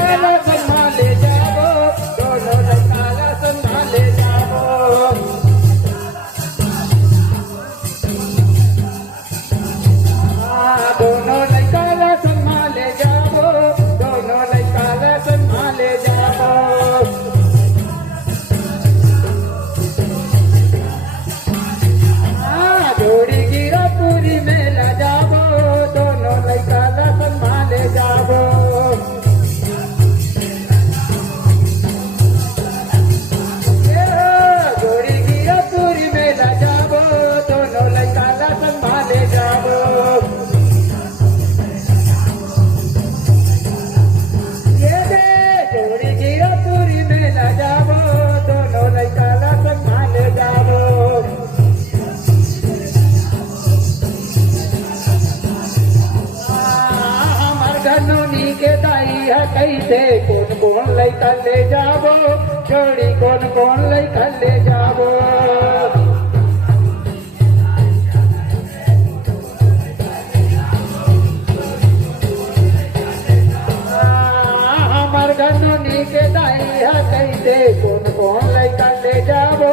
संभाले जाबो दोनों लड़का संभाले जाबो दोनों लड़का संभाले जाबो दोनों लड़का संभाले जाबो जोड़ी गिरा पूरी मेला जाबो दोनों लड़का संभाले जाबो जोड़ी गिरा पूरी मेला जाबो दोनों लड़का संभाले जाबो ये दे जोड़ी गिरा पूरी मेला जाबो दोनों लड़का संभाले जाबो धनोनी के दाई है कैसे कौन कौन लैका ले जाबो जोड़ी कौन कौन लैका ले जाबो हमार धनोनी के दाई है कैसे कौन कौन लैका ले जाबो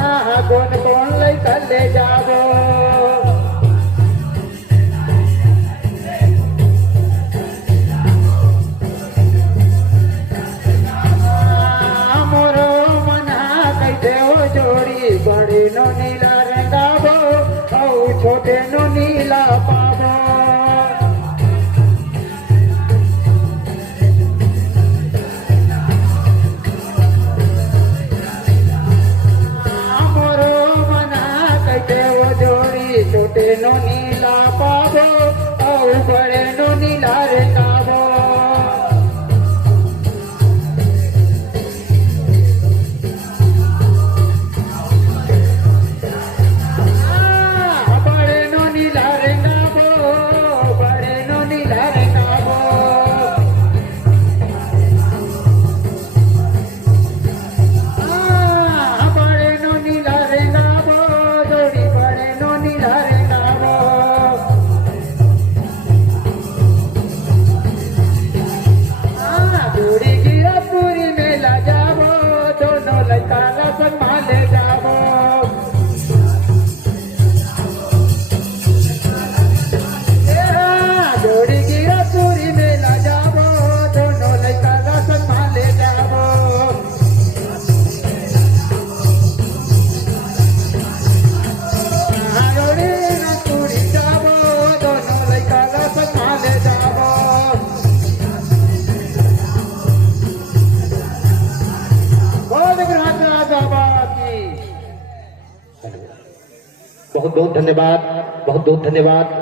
हाँ कौन कौन लैका ले जाबो जोड़ी बड़े नो नीला रंगाबो और छोटे नो नीला पाबो मोरो मना कहते वो जोड़ी छोटे नो नीला पाबो और बड़े नो नीला रंगाबो संभाले जाबो जोड़ी गिरा पूरी मेला जाबो दोनों लड़का संभाले जाबो जोड़ी पूरी जाबो दोनों लड़का संभाले जाबो बहुत बहुत धन्यवाद, बहुत बहुत धन्यवाद।